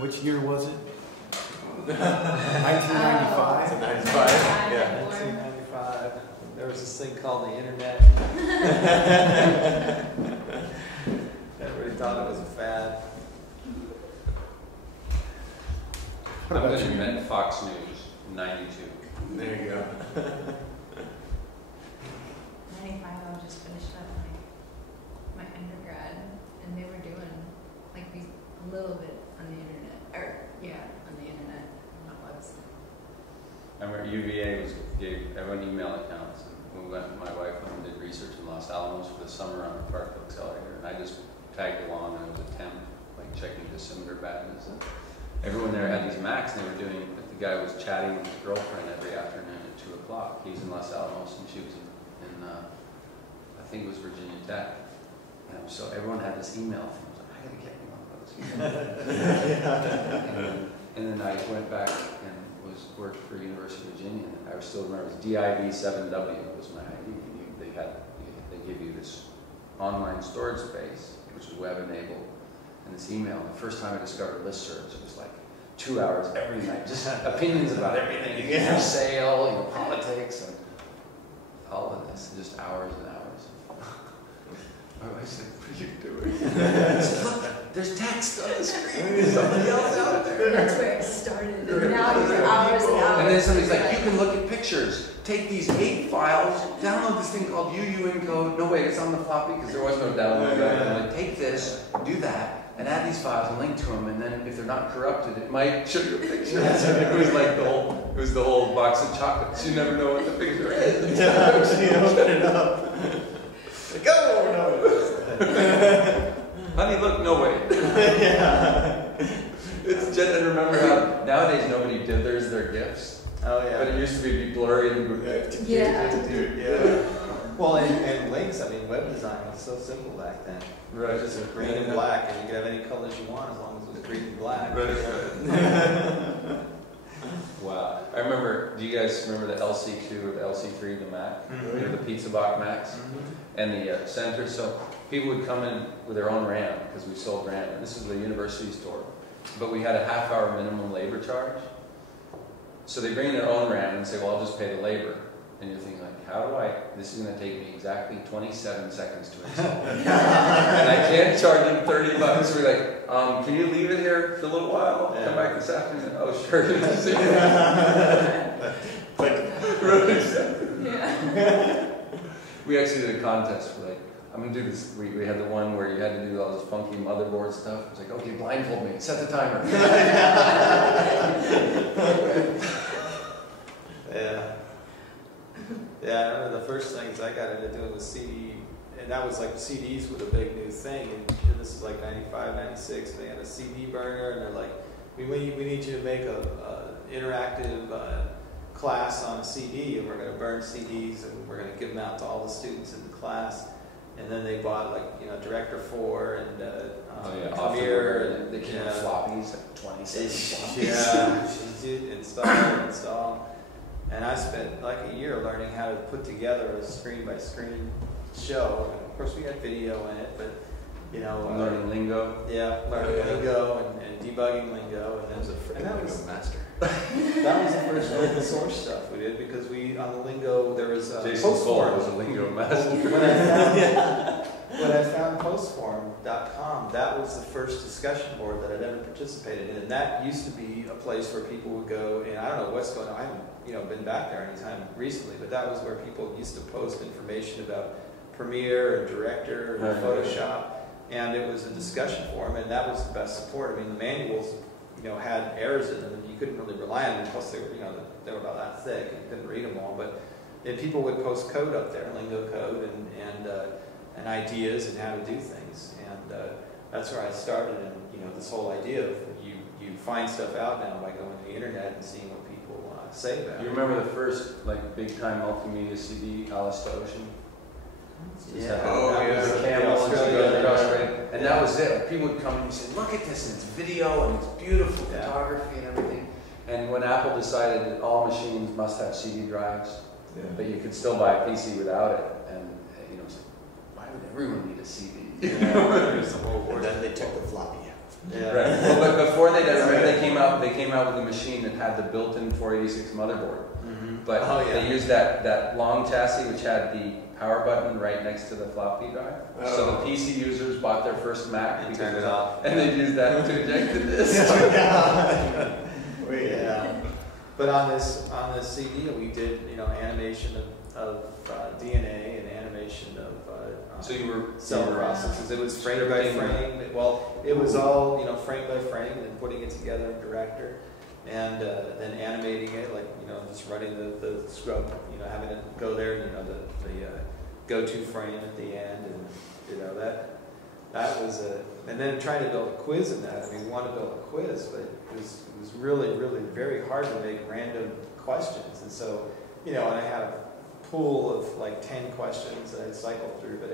Which year was it? 1995? 1995, yeah. 1995. There was this thing called the internet. Everybody thought it was a fad. I'm going to invent Fox News, 92. There you go. 95, I just finished up my undergrad, and they were doing like a little bit on the internet, on the internet, not website. I remember UVA gave everyone email accounts. And my wife went and did research in Los Alamos for the summer on the particle accelerator, and I just tagged along, and it was a temp, like checking dosimeter badness. And everyone there had these Macs, and they were doing, like the guy was chatting with his girlfriend every afternoon at 2 o'clock. He's in Los Alamos, and she was in I think it was Virginia Tech. So everyone had this email thing. I was like, I gotta get me one of those emails. and then I went back and worked for University of Virginia. And I still remember it was DIV7W was my ID. They give you this online storage space, which is web enabled, and this email. And the first time I discovered listservs, it was like 2 hours every night, just opinions about everything, for sale, politics, and all of this, just hours and hours. My wife said, what are you doing? I said, look, there's text on the screen. There's somebody else out there. That's where it started. And now you're hours and hours. And then somebody's like, you can look at pictures. Take these 8 files, download this thing called UU encode. No, wait, it's on the floppy because there was no download. I'm like, take this, do that, and add these files and link to them. And then if they're not corrupted, it might show you a picture. It was like the whole box of chocolates. You never know what the picture is. You open it up. Like, oh, no. Honey, look, no way. It's just, and remember how nowadays nobody dithers their gifts. Oh, yeah. But it used to be blurry and Yeah. Well, and links, I mean, web design was so simple back then. Right. Just green and black, and you could have any colors you want as long as it was green and black. Right. Wow. I remember, do you guys remember the LC2 or the LC3, the Mac? Mm-hmm. The pizza box Macs? Mm-hmm. And the center. So people would come in with their own RAM because we sold RAM. And this is the university store. But we had a half-hour minimum labor charge. So they bring in their own RAM and say, well, I'll just pay the labor. And you're thinking, like, how do this is going to take me exactly 27 seconds to install. And I can't charge them $30. So we're like, can you leave it here for a little while? Yeah. Come back this afternoon. Oh, sure. We actually did a contest for like, I'm going to do this. We had the one where you had to do all this funky motherboard stuff. It's like, okay, blindfold me. Set the timer. Yeah. Yeah, I remember the first things I got into doing was CD, and that was like CDs were the big new thing, and this is like 95, 96, and they had a CD burner, and they're like, we need you to make a interactive class on a CD, and we're going to burn CDs, and we're going to give them out to all the students in the class. And then they bought like, Director 4 and Premiere, and they came with floppies, like 27 floppies. Yeah, install. And I spent like a year learning how to put together a screen-by-screen show. And of course, we had video in it, but learning lingo. Yeah, learning lingo and debugging lingo, and that was a freaking master. That was the first open source stuff we did because on the lingo there was Jason Fuller was a lingo master. When I found postform.com, that was the first discussion board that I'd ever participated in, and that used to be a place where people would go. And I don't know what's going on. I haven't been back there anytime recently, but that was where people used to post information about Premiere and Director and Photoshop, and it was a discussion forum, and that was the best support. I mean, the manuals, had errors in them, and you couldn't really rely on them. Plus, they were, they were about that thick, and you couldn't read them all. But people would post code up there, lingo code, and ideas and how to do things, and that's where I started. And this whole idea of you find stuff out now by going to the internet and seeing what people say about it. You remember the first big time multimedia CD, Alice to Ocean? Yeah. The camel and that was it. People would come and say, look at this, and it's video, and it's beautiful photography and everything. And when Apple decided that all machines must have CD drives, but you could still buy a PC without it, and it's like, why would everyone need a CD? And then they took the floppy. Yeah. Right. Well, but before they did, remember they came out with a machine that had the built-in 486 motherboard. Mm-hmm. But Oh, yeah. they used that long chassis which had the power button right next to the floppy drive. So the PC users bought their first Mac And because turned it off. and they used that to eject the disk. Yeah. But on this CD, we did animation of DNA and animation of So you were cell processes. It was frame by frame. Well, it was all frame by frame, and then putting it together in Director, and then animating it, like just running the scrub, having it go there, the go-to frame at the end, and that was and then trying to build a quiz in that. I mean, we wanted to build a quiz, but it was really, really very hard to make random questions, and so and I had a pool of like 10 questions that I'd cycled through, but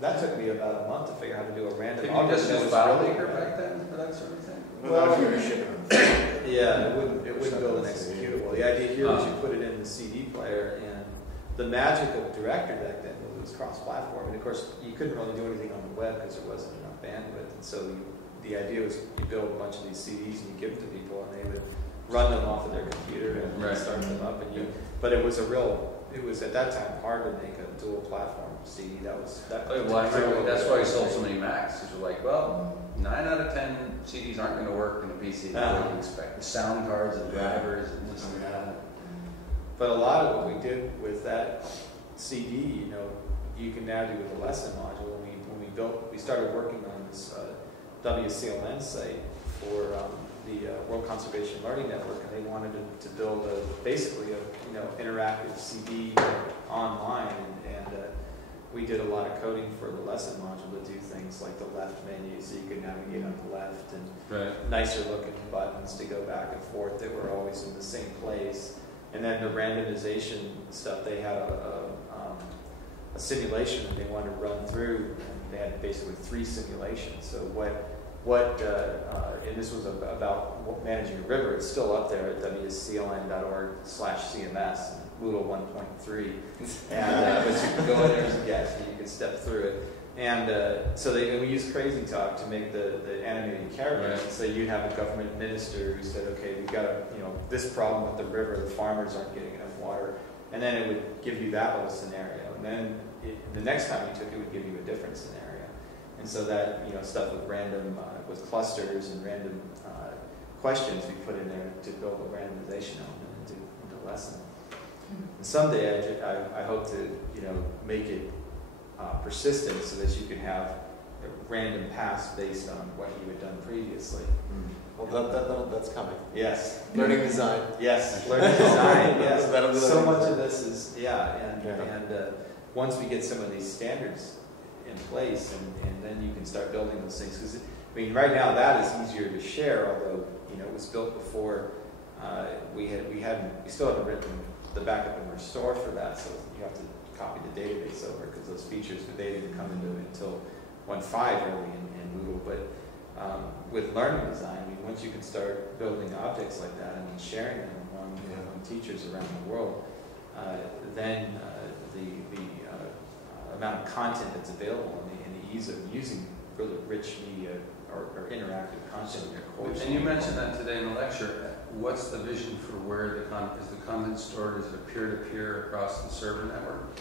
that took me about a month to figure out how to do a random. Did you just use FileMaker back then for that sort of thing? Well, if you were shipping. Yeah, it wouldn't build an executable. The idea here was you put it in the CD player, and the magic of Director back then was it was cross-platform, and of course you couldn't really do anything on the web because there wasn't enough bandwidth, and so the idea was you build a bunch of these CDs and you give them to people, and they would run them off of their computer and start them up, but it was at that time hard to make a dual platform CD. Well, I remember that's why we sold so many Macs, because we're like, well, 9 out of 10 CDs aren't going to work in a PC like you expect. The sound cards and drivers and this and that. But a lot of what we did with that CD, you can now do with the lesson module. When we started working on this WCLN site for the World Conservation Learning Network, and they wanted to build basically a interactive CD online, and we did a lot of coding for the lesson module to do things like the left menu, so you could navigate on the left, and nicer looking buttons to go back and forth that were always in the same place. And then the randomization stuff, they had a simulation that they wanted to run through, and they had basically 3 simulations. So and this was about managing a river. It's still up there at wcln.org/CMS, Moodle 1.3. And but you can go in there as a guest, and you can step through it. And we used Crazy Talk to make the animated characters. Right. So you'd have a government minister who said, okay, we've got this problem with the river, the farmers aren't getting enough water. And then it would give you that little scenario. And then the next time you took it would give you a different scenario. And so that, stuff with random, with clusters and random questions we put in there to build a randomization element into the lesson. And someday I hope to, make it persistent so that you can have a random pass based on what you had done previously. Well, that's coming. Yes. Learning design. Yes. Learning design. Yes. That'll be So learning much design. of this is and once we get some of these standards in place, and then you can start building those things. Because right now that is easier to share, although it was built before we still haven't written the backup and restore for that, so you have to copy the database over because those features they didn't come into it until 1.5 early in Moodle. But with learning design, once you can start building objects like that and sharing them among teachers around the world, then the amount of content that's available and the ease of using really rich media or interactive content in your course. And you mentioned that today in the lecture. What's the vision for where is the content stored? Is it a peer-to-peer across the server network,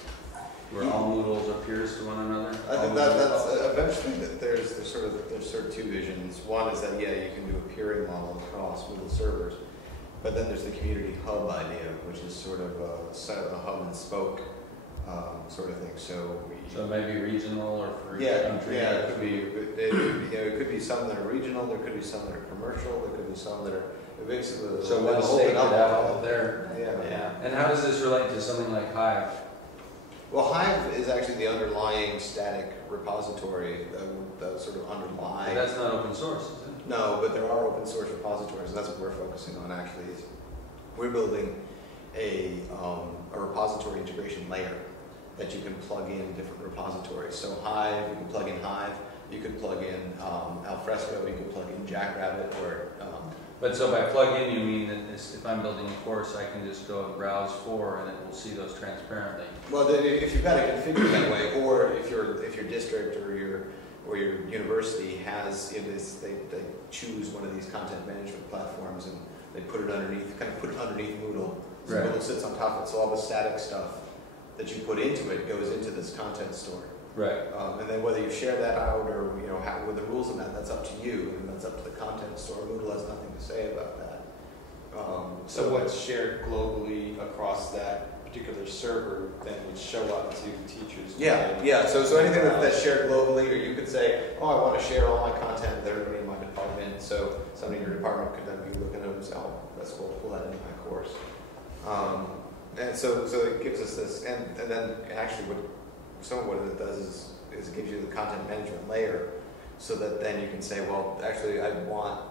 where all Moodles are peers to one another? I think that's eventually that there's sort of 2 visions. One is that you can do a peering model across Moodle servers, but then there's the community hub idea, which is sort of a hub and spoke sort of thing. So maybe regional or for each country. Yeah, it could be. It could be some that are regional. There could be some that are commercial. There could be some that are basically. So where the state could have all of their. Yeah. And how does this relate to something like Hive? Well, Hive is actually the underlying static repository that sort of underlie. But that's not open source, is it? No, but there are open source repositories, and that's what we're focusing on. Actually, is we're building a repository integration layer that you can plug in different repositories. So Hive, you can plug in Hive. You could plug in Alfresco. You could plug in Jackrabbit or. But so by plug in, you mean that if I'm building a course, I can just go and browse for, and it will see those transparently. Well, if you've got it configured that way, or if your district or or your university has, they choose one of these content management platforms and they put it underneath, kind of put it underneath Moodle. So Right. Moodle sits on top of it, so all the static stuff that you put into it goes into this content store. Right. And then whether you share that out or how with the rules of that's up to you, and that's up to the content store. Moodle has nothing to say about that. So what's shared globally across that particular server then would show up to teachers? Yeah. So anything that's shared globally, or you could say, oh, I want to share all my content with everybody in my department. So somebody in your department could then be looking at it and say, oh, that's cool, pull that into my course. And so it gives us this, and then actually what it does is it gives you the content management layer, so that then you can say, well, actually I want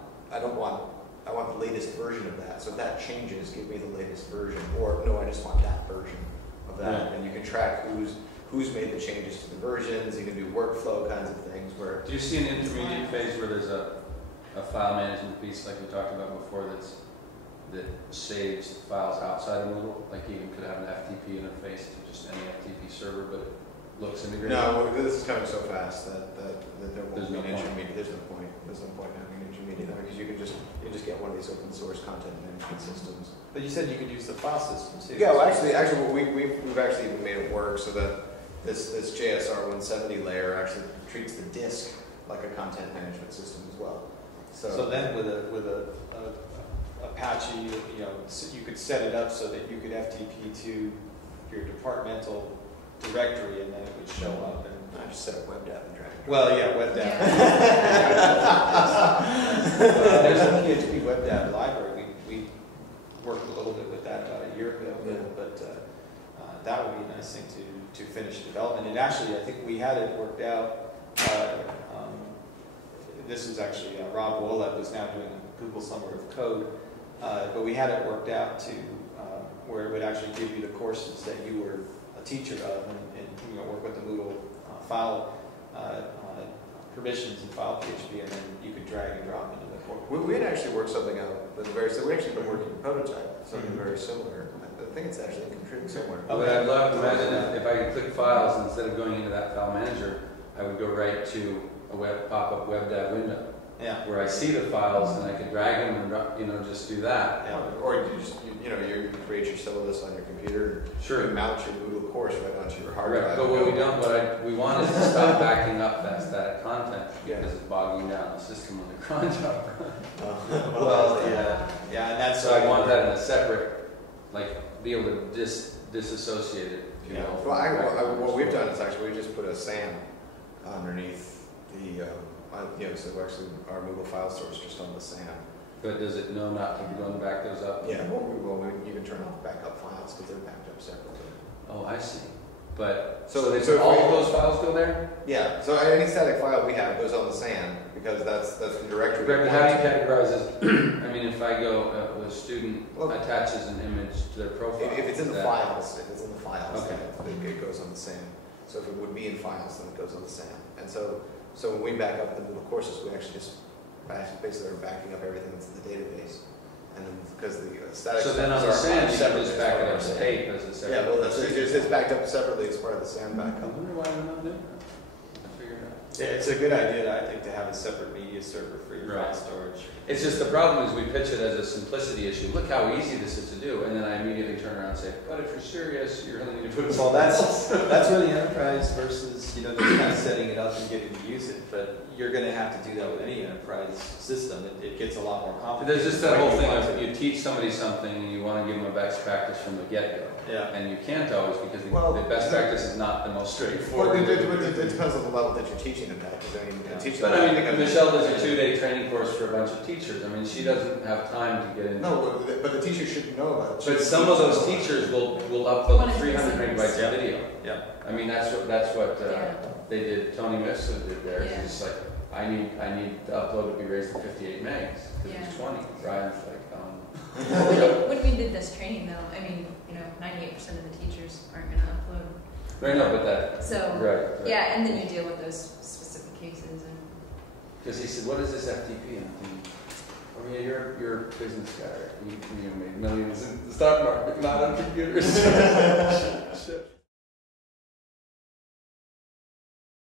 the latest version of that. So if that changes, give me the latest version, or no, I just want that version of that. Yeah. And you can track who's made the changes to the versions. You can do workflow kinds of things where. Do you see an intermediate phase where there's a file management piece like we talked about before that saves files outside of Moodle? Like you could have an FTP interface to just any FTP server, but it looks integrated? No, this is coming so fast that there won't There's be no an point. intermediate. There's no point. There's no point in having an intermediate because you can just get one of these open source content management systems. But you said you could use the file system too. Yeah, well, actually, we've actually even made it work so that this JSR 170 layer actually treats the disk like a content management system as well. So then with a Apache, you could set it up so that you could FTP to your departmental directory, and then it would show up. And I just set up WebDAV and drag it. well, yeah, WebDAV. There's a PHP WebDAV library. We worked a little bit with that about a year ago, but that would be a nice thing to finish development. And actually, I think we had it worked out. This was actually Rob Woleb was now doing a Google Summer of Code, but we had it worked out to where it would actually give you the courses that you were a teacher of, and work with the Moodle file permissions and file PHP, and then you could drag and drop into the course. We had actually worked something out that's very similar. We actually been working a prototype, something very similar. I think it's actually contributing somewhere. But I'd love to imagine if I could click files, and instead of going into that file manager, I would go right to a pop-up WebDAV window. Yeah. Where I see the files and I could drag them and drop, just do that. Yeah. Or you just you create your syllabus on your computer. Sure. You mount your Moodle course right onto your hard Right. drive. But what we want is to stop backing up that static content because it's bogging down the system on the cron job. Well, yeah, and that's So I want that in a separate, be able to disassociate it. Well, what we've done is actually we just put a SAM underneath the. So actually our Moodle file store is just on the SAM. But does it know not to go and back those up? Yeah, you can turn off backup files because they're backed up separately. Oh, I see. But So if all of those files go there? Yeah. So any static file we have goes on the SAM because that's the directory. But how do you categorize this? If I go, a student attaches an image to their profile. If it's in the files, Okay. then it goes on the SAM. So if it would be in files, then it goes on the SAM. And so when we back up the Moodle courses, we actually just basically are backing up everything that's in the database. And then because the static. So then on the SAM, you can just back it up as tape as a separate. Yeah, well, it's backed up separately as part of the SAM I backup. wonder why we're not doing that. I figured it out. Yeah, it's a good idea, I think, to have a separate media server for your file Right. storage. It's just the problem is we pitch it as a simplicity issue. Look how easy this is to do, and then I immediately turn around and say, "But if you're serious, you're going to need to put it." Well, that's where the enterprise versus just kind of setting it up and getting to use it. But you're going to have to do that with any enterprise system. It gets a lot more complicated. There's just that whole thing of you teach somebody something and you want to give them a best practice from the get-go. Yeah. And you can't always because the best practice is not the most Well, straightforward. it depends on the level that you're teaching them at. But Michelle does a 2-day training course for a bunch of teachers. She doesn't have time to get into. No, but the teacher should know about it. But some of those teachers will upload 300 megabytes of video. Yeah. That's what they did. Tony Missa did there. Yeah. He's just like, I need to upload to be raised to 58 megs because it's 20. Brian's like, When we did this training, though, 98% of the teachers aren't going to upload. Right, no, but that. So Right. yeah, and then you deal with those specific cases and. Because he said, "What is this FTP?" And I'm thinking, "Oh yeah, you're a business guy. Right? You made millions in the stock market, not on computers." Shit.